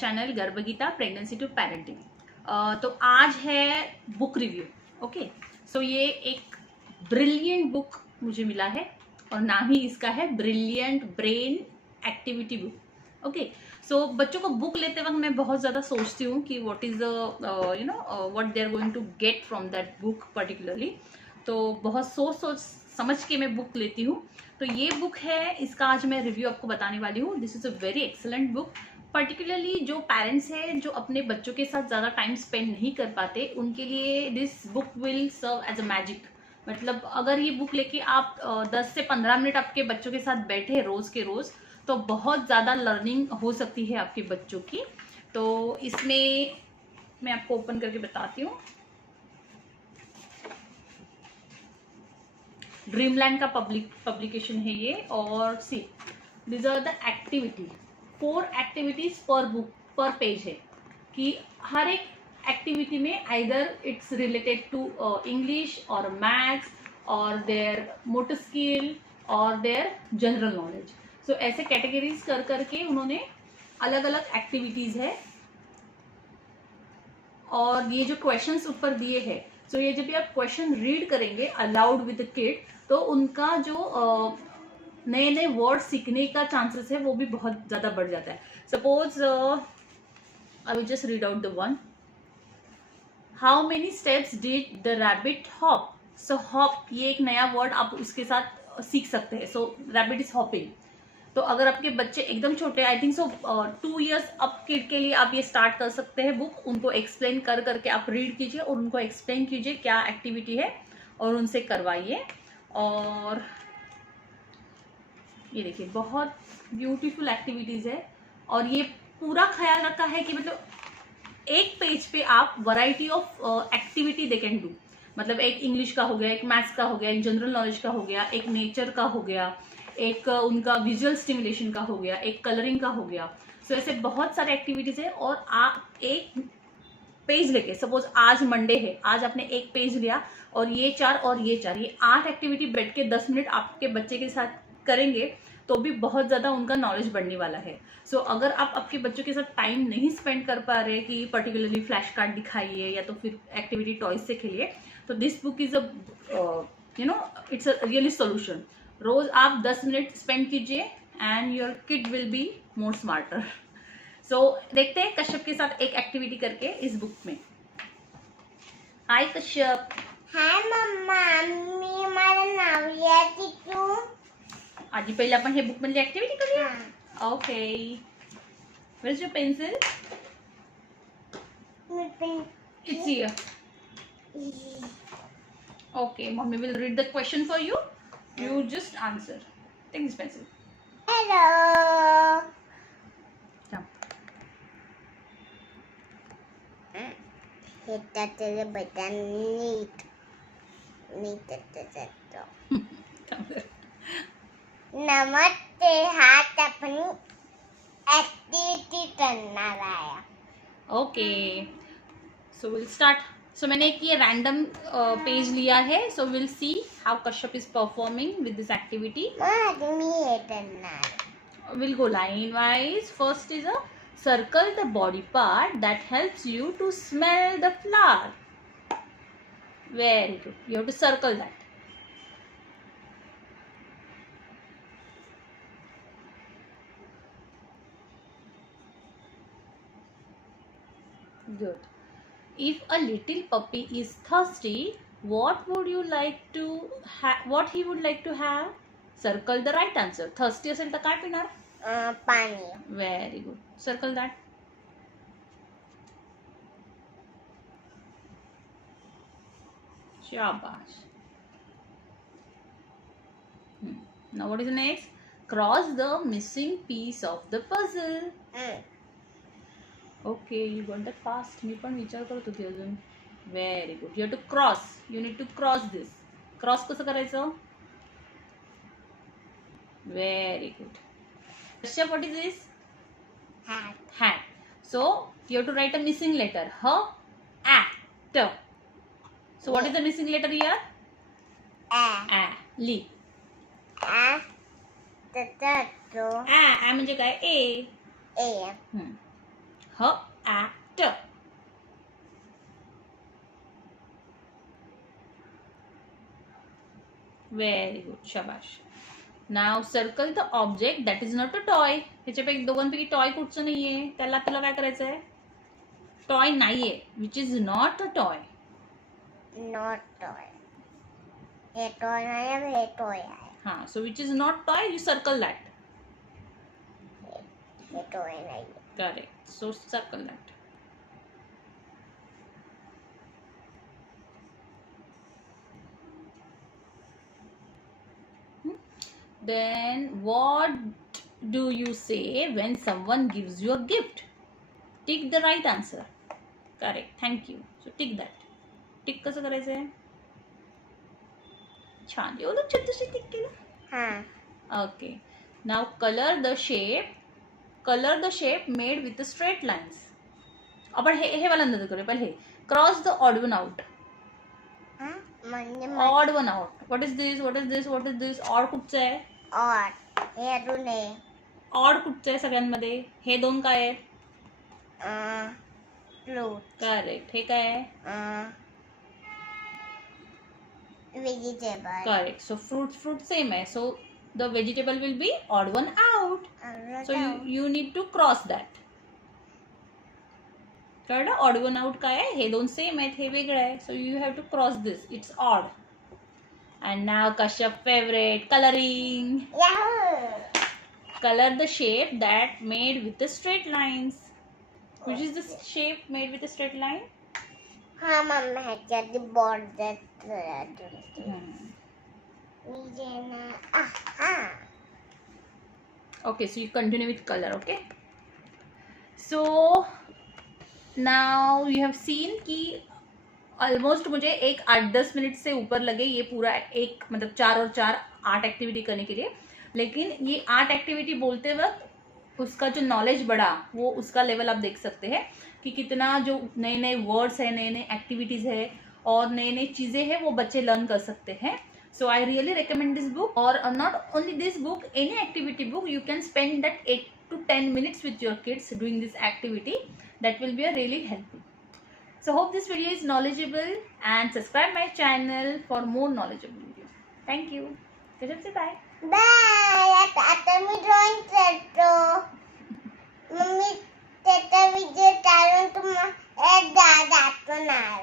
चैनल Garbhgeeta pregnancy to parenting. तो आज है बुक रिव्यू। ओके, सो ये एक ब्रिलियंट बुक मुझे मिला है और नाम ही इसका है brilliant brain activity book. Okay, so बच्चों को बुक लेते वक्त मैं बहुत ज़्यादा सोचती हूँ कि what is what they are going to get from that book particularly. तो बहुत सोच समझ के मैं बुक लेती हूँ। तो ये बुक है, इसका आज मैं रिव्यू आपको बताने वाली हूँ। This is a very excellent book. Particularly जो पेरेंट्स हैं जो अपने बच्चों के साथ ज़्यादा टाइम स्पेंड नहीं कर पाते, उनके लिए this book will serve as a magic. मतलब अगर ये बुक लेके आप 10 से 15 मिनट आपके बच्चों के साथ बैठे रोज़ के रोज़, तो बहुत ज़्यादा लर्निंग हो सकती है आपके बच्चों की। तो इसमें मैं आपको ओपन करके बताती हूँ। ड्रीमलैंड का पब्लिकेशन है ये। और see this are the activity, 4 activities पर बुक पर पेज है कि हर एक एक्टिविटी में either it's related to English और मैथ्स और देयर मोटर स्किल और देयर जनरल नॉलेज। सो ऐसे कैटेगरीज कर करके उन्होंने अलग अलग एक्टिविटीज है। और ये जो क्वेश्चंस ऊपर दिए हैं, सो ये जब भी आप क्वेश्चन रीड करेंगे अलाउड विद द किड, तो उनका जो नए नए वर्ड सीखने का चांसेस है वो भी बहुत ज़्यादा बढ़ जाता है। Suppose I will just read out the one. How many steps did the rabbit hop. सो हॉप ये एक नया वर्ड आप उसके साथ सीख सकते हैं। सो रैबिट इज हॉपिंग। तो अगर आपके बच्चे एकदम छोटे, I think so 2 years up kid के लिए आप ये स्टार्ट कर सकते हैं बुक। उनको एक्सप्लेन कर करके आप रीड कीजिए और उनको एक्सप्लेन कीजिए क्या एक्टिविटी है और उनसे करवाइए। और ये देखिए बहुत ब्यूटीफुल एक्टिविटीज है। और ये पूरा ख्याल रखा है कि मतलब एक पेज पे आप variety of activity they can do. मतलब एक इंग्लिश का हो गया, एक मैथ्स का हो गया, एक जनरल नॉलेज का हो गया, एक नेचर का हो गया, एक उनका विजुअल स्टिमुलेशन का हो गया, एक कलरिंग का हो गया। सो ऐसे बहुत सारे एक्टिविटीज है। और आप एक पेज लेके, सपोज आज मंडे है, आज आपने एक पेज लिया और ये 4 और ये 4, ये 8 एक्टिविटी बैठ के 10 मिनट आपके बच्चे के साथ करेंगे तो भी बहुत ज़्यादा उनका नॉलेज बढ़ने वाला है। सो अगर आप आपके बच्चों के साथ टाइम नहीं स्पेंड कर पा रहे कि पर्टिकुलरली फ्लैश कार्ड दिखाइए या तो फिर एक्टिविटी टॉयज से खेलिए, तो this book is a it's a really solution. रोज आप 10 मिनट स्पेंड कीजिए and your kid will be more smarter. So देखते हैं कश्यप के साथ एक एक्टिविटी करके इस बुक में। हाय कश्यप। हाय मम्मा, मी माझं नाव लिहा तू। आधी पहिले आपण हे बुक मधली ऍक्टिव्हिटी करूया। हाँ। Okay, where is your pencil? It's here. Okay, mommy will read the question for you. You just answer. Take this pencil. Hello. Come. हे त्याचे बटन नीट Come here. नमस्ते, हात आपण ऍक्टिव्हिटी करणार आहे। Okay. So we'll start. So मैंने एक ये random page लिया है. So we'll see how Kashyap is performing with this activity. मी हे करणार। We'll go line wise. First is a circle the body part that helps you to smell the flower. Very good. You have to circle that. Good. If a little puppy is thirsty, what would you like to what he would like to have? Circle the right answer. Thirsty असेल तर काय पिणार? पाणी। Very good. Circle that. Shabash. Now what is the next? Cross the missing piece of the puzzle. Okay, you got that fast. मी पण विचार करत होती अजून. Very good. You have to cross. You need to cross this. Cross कसं करायचं? Very good. Kashyap, what is this? Hat. So you have to write a missing letter. T. So what is the missing letter here? A. Li. A म्हणजे काय? A. ह act. Very good, शाबाश. Now circle the object that is not a toy. ह्याच्यापैकी दोघांपैकी toy कुठचं नाहीये, त्याला तुला काय करायचंय? टॉय नाहीये, which is not a toy. Not toy. हे टॉय नाही आहे, हे टॉय आहे. हा, so which is not toy, you circle that. हे टॉय नाही. Correct, so circle that. Then what do you say when someone gives you a gift? Tick the right answer. Correct, thank you. So tick that. Tick कसं करायचंय? छान, एवढं छोटंसं टिक केलं. हा. Okay. Now color the shape. Color the shape made with the straight lines. आपण हे वाला नंतर करूया. पहिले cross the odd one out. हा म्हणजे odd one out. What is this, what is this, what is this? Odd कुठचं आहे? ऑड. हे अजून आहे. ऑड कुठचं आहे सगळ्यांमध्ये? हे दोन काय आहेत? फ्रूट. करेक्ट. हे काय आहे? व्हेजिटेबल. करेक्ट. सो fruit same आहे. So the vegetable will be odd one out. So you need to cross that. कळलं? ऑड वन आउट काय आहे? हे दोन सेम आहेत, हे वेगळं आहे. So you have to cross this. It's odd. And नाव Kashyap favourite colouring. Color the shape that made with the straight lines. Which is the shape made with a straight line? हा मम्मा ह्याच्यात border. Okay, so you continue with color, okay? So now you have seen कि ऑलमोस्ट मुझे एक 8-10 मिनट से ऊपर लगे ये पूरा एक मतलब 4 और 4 8 एक्टिविटी करने के लिए. लेकिन ये 8 एक्टिविटी बोलते वक्त उसका जो नॉलेज बढ़ा वो उसका लेवल आप देख सकते हैं कि कितना जो नए नए वर्ड्स है, नए नए एक्टिविटीज़ है और नए नए चीज़ें हैं वो बच्चे लर्न कर सकते हैं. So I really recommend this book, or not only this book, any activity book. You can spend that 8 to 10 minutes with your kids doing this activity. That will be a really helpful. So hope this video is knowledgeable and subscribe my channel for more knowledgeable video. Thank you. Kashyap say bye. Bye. आता मी drawing करतो. Mummy त्याचा video काढून तुम्हाला दाखवणार.